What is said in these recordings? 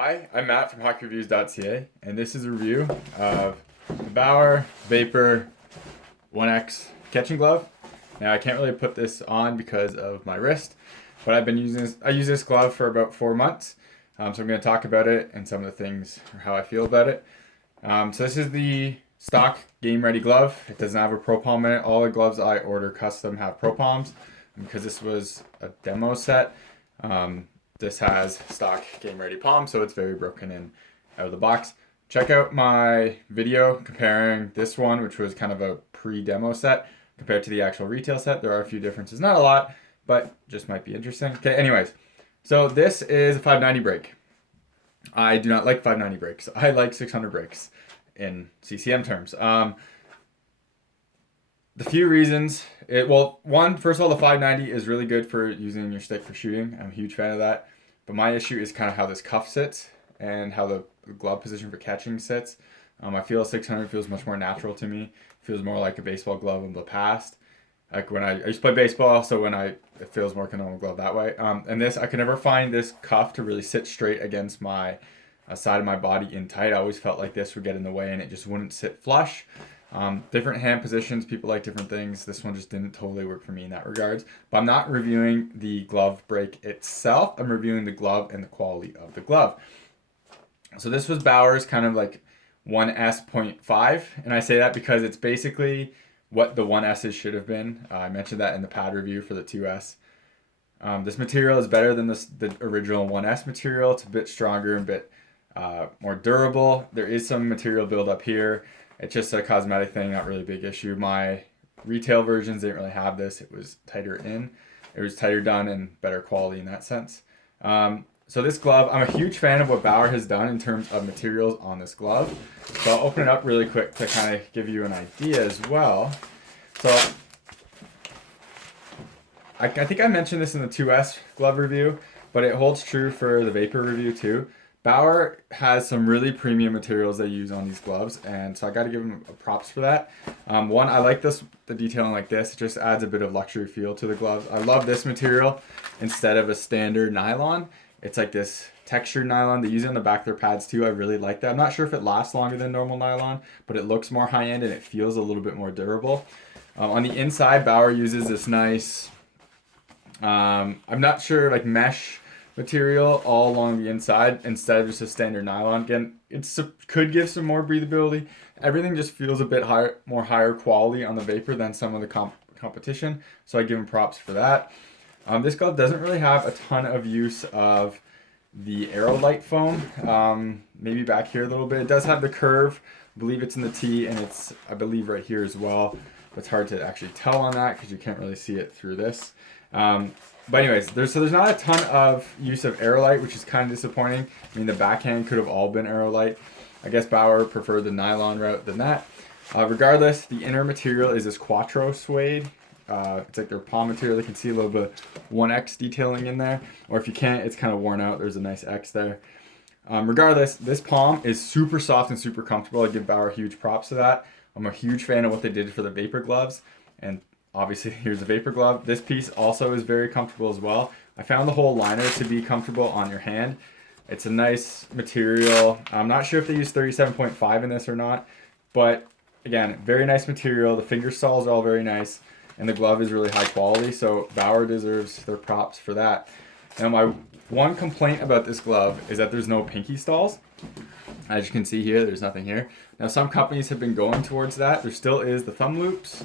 Hi, I'm Matt from hockeyreviews.ca, and this is a review of the Bauer Vapor 1X catching glove. Now, I can't really put this on because of my wrist, but I've been using this. I use this glove for about 4 months, so I'm going to talk about it and some of the things, or how I feel about it. So this is the stock game ready glove. It doesn't have a pro palm in it. All the gloves I order custom have pro palms, because this was a demo set. This has stock game ready palm, so it's very broken in out of the box. Check out my video comparing this one, which was kind of a pre-demo set, compared to the actual retail set. There are a few differences, not a lot, but just might be interesting. Okay, anyways, so this is a 590 brake. I do not like 590 brakes. I like 600 brakes in CCM terms. The few reasons, first of all, the 590 is really good for using your stick for shooting. I'm a huge fan of that. But my issue is kind of how this cuff sits and how the glove position for catching sits. I feel 600 feels much more natural to me. It feels more like a baseball glove in the past. Like when I used to play baseball, so it feels more like a normal glove that way. And this, I could never find this cuff to really sit straight against my side of my body in tight. I always felt like this would get in the way and it just wouldn't sit flush. Different hand positions, people like different things. This one just didn't totally work for me in that regards. But I'm not reviewing the glove break itself. I'm reviewing the glove and the quality of the glove. So this was Bauer's kind of like 1S.5, and I say that because it's basically what the 1S's should have been. I mentioned that in the pad review for the 2S. This material is better than the original 1S material. It's a bit stronger and a bit more durable. There is some material buildup here. It's just a cosmetic thing, not really a big issue. My retail versions didn't really have this. It was tighter in. It was tighter done and better quality in that sense. So this glove, I'm a huge fan of what Bauer has done in terms of materials on this glove. So I'll open it up really quick to kind of give you an idea as well. So I think I mentioned this in the 2S glove review, but it holds true for the Vapor review too. Bauer has some really premium materials they use on these gloves, and so I got to give them props for that. One, I like the detailing like this. It just adds a bit of luxury feel to the gloves. I love this material instead of a standard nylon. It's like this textured nylon. They use it on the back of their pads too. I really like that. I'm not sure if it lasts longer than normal nylon, but it looks more high-end and it feels a little bit more durable. On the inside, Bauer uses this nice, I'm not sure, like mesh material all along the inside instead of just a standard nylon. Again, could give some more breathability. Everything just feels a bit higher quality on the Vapor than some of the competition, so I give them props for that. This glove doesn't really have a ton of use of the Aerolite foam. Maybe back here a little bit. It does have the curve. I believe it's in the T, and it's, I believe, right here as well. But it's hard to actually tell on that because you can't really see it through this. But anyways, there's not a ton of use of Aerolite, which is kind of disappointing. I mean, the backhand could have all been Aerolite. I guess Bauer preferred the nylon route than that. Regardless, the inner material is this Quattro suede. It's like their palm material. You can see a little bit of 1X detailing in there. Or if you can't, it's kind of worn out. There's a nice X there. Regardless, this palm is super soft and super comfortable. I give Bauer huge props to that. I'm a huge fan of what they did for the Vapor gloves. And obviously, here's the Vapor glove. This piece also is very comfortable as well. I found the whole liner to be comfortable on your hand. It's a nice material. I'm not sure if they use 37.5 in this or not, but again, very nice material. The finger stalls are all very nice, and the glove is really high quality, so Bauer deserves their props for that. Now, my one complaint about this glove is that there's no pinky stalls. As you can see here, there's nothing here. Now, some companies have been going towards that. There still is the thumb loops.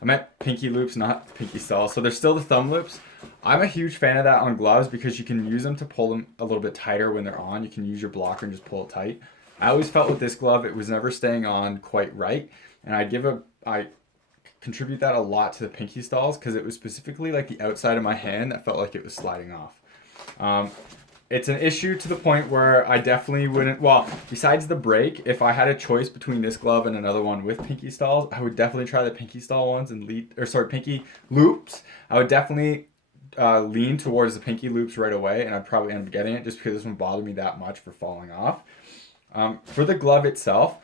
I meant pinky loops, not pinky stalls. So there's still the thumb loops. I'm a huge fan of that on gloves because you can use them to pull them a little bit tighter when they're on. You can use your blocker and just pull it tight. I always felt with this glove, it was never staying on quite right. And I contribute that a lot to the pinky stalls because it was specifically like the outside of my hand that felt like it was sliding off. It's an issue to the point where I definitely wouldn't, besides the break, if I had a choice between this glove and another one with pinky stalls, I would definitely try the pinky stall ones and pinky loops. I would definitely lean towards the pinky loops right away, and I'd probably end up getting it just because this one bothered me that much for falling off. For the glove itself,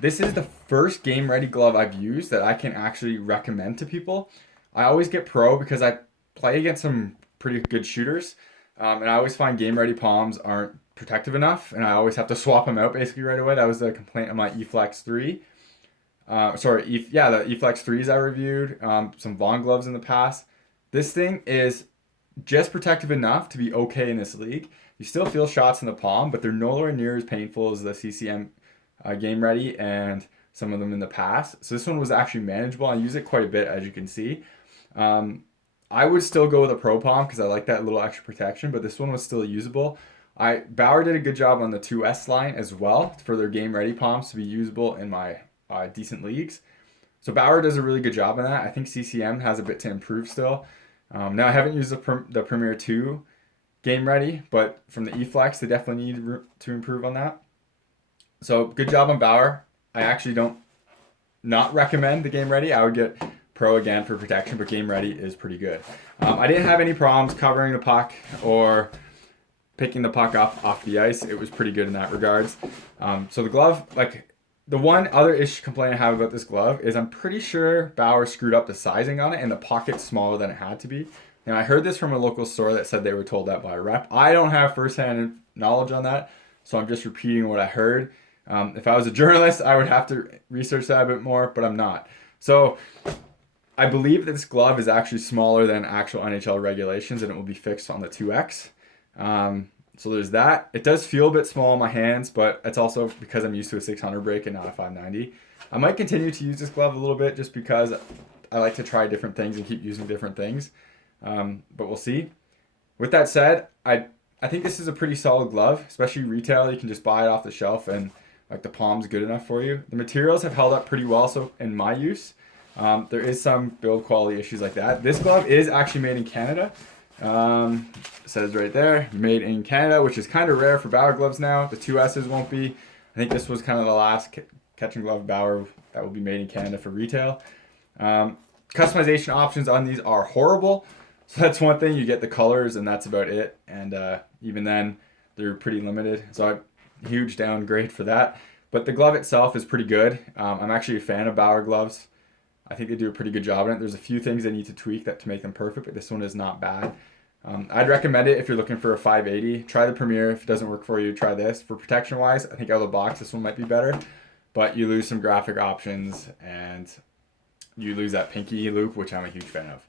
this is the first game ready glove I've used that I can actually recommend to people. I always get pro because I play against some pretty good shooters. And I always find game ready palms aren't protective enough, and I always have to swap them out basically right away. That was the complaint on my eFlex 3. The eFlex 3s I reviewed, some Von gloves in the past. This thing is just protective enough to be okay in this league. You still feel shots in the palm, but they're nowhere near as painful as the CCM Game Ready and some of them in the past. So this one was actually manageable. I use it quite a bit, as you can see. I would still go with a Pro Palm because I like that little extra protection, but this one was still usable. Bauer did a good job on the 2S line as well for their Game Ready palms to be usable in my decent leagues. So Bauer does a really good job on that. I think CCM has a bit to improve still. Now I haven't used the Premier 2 Game Ready, but from the eFlex, they definitely need to improve on that. So good job on Bauer. I actually don't not recommend the Game Ready. I would get Pro again for protection, but Game Ready is pretty good. I didn't have any problems covering the puck or picking the puck up off the ice. It was pretty good in that regards. So the glove, like the one other complaint I have about this glove is I'm pretty sure Bauer screwed up the sizing on it and the pocket's smaller than it had to be. Now I heard this from a local store that said they were told that by a rep. I don't have firsthand knowledge on that, so I'm just repeating what I heard. If I was a journalist, I would have to research that a bit more, but I'm not. So I believe that this glove is actually smaller than actual NHL regulations, and it will be fixed on the 2X. So there's that. It does feel a bit small in my hands, but it's also because I'm used to a 600 break and not a 590. I might continue to use this glove a little bit just because I like to try different things and keep using different things. But we'll see. With that said, I think this is a pretty solid glove, especially retail. You can just buy it off the shelf and like the palm's good enough for you. The materials have held up pretty well so in my use. There is some build quality issues like that. This glove is actually made in Canada. It says right there, made in Canada, which is kind of rare for Bauer gloves now. The 2S's won't be. I think this was kind of the last catching glove Bauer that will be made in Canada for retail. Customization options on these are horrible. So that's one thing. You get the colors and that's about it. And even then, they're pretty limited. So huge downgrade for that. But the glove itself is pretty good. I'm actually a fan of Bauer gloves. I think they do a pretty good job on it. There's a few things they need to tweak to make them perfect, but this one is not bad. I'd recommend it if you're looking for a 580. Try the Premier. If it doesn't work for you, try this. For protection-wise, I think out of the box, this one might be better. But you lose some graphic options, and you lose that pinky loop, which I'm a huge fan of.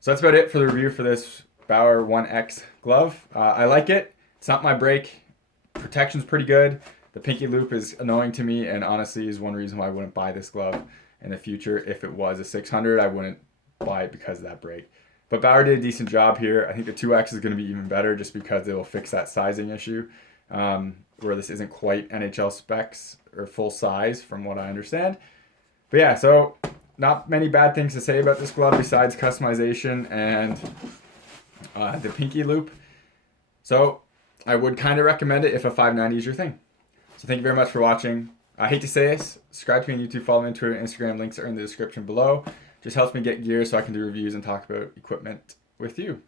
So that's about it for the review for this Bauer Od1n glove. I like it. It's not my break. Protection's pretty good. The pinky loop is annoying to me, and honestly is one reason why I wouldn't buy this glove in the future. If it was a 600, I wouldn't buy it because of that break. But Bauer did a decent job here. I think the 2X is going to be even better just because it will fix that sizing issue, where this isn't quite NHL specs or full size from what I understand. But yeah, so not many bad things to say about this glove besides customization and the pinky loop. So I would kind of recommend it if a 590 is your thing. So thank you very much for watching. I hate to say this, subscribe to me on YouTube, follow me on Twitter and Instagram. Links are in the description below. Just helps me get gear so I can do reviews and talk about equipment with you.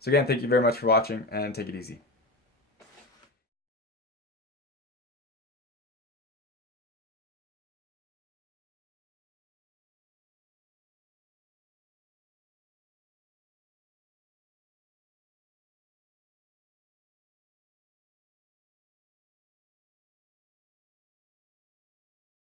So again, thank you very much for watching and take it easy.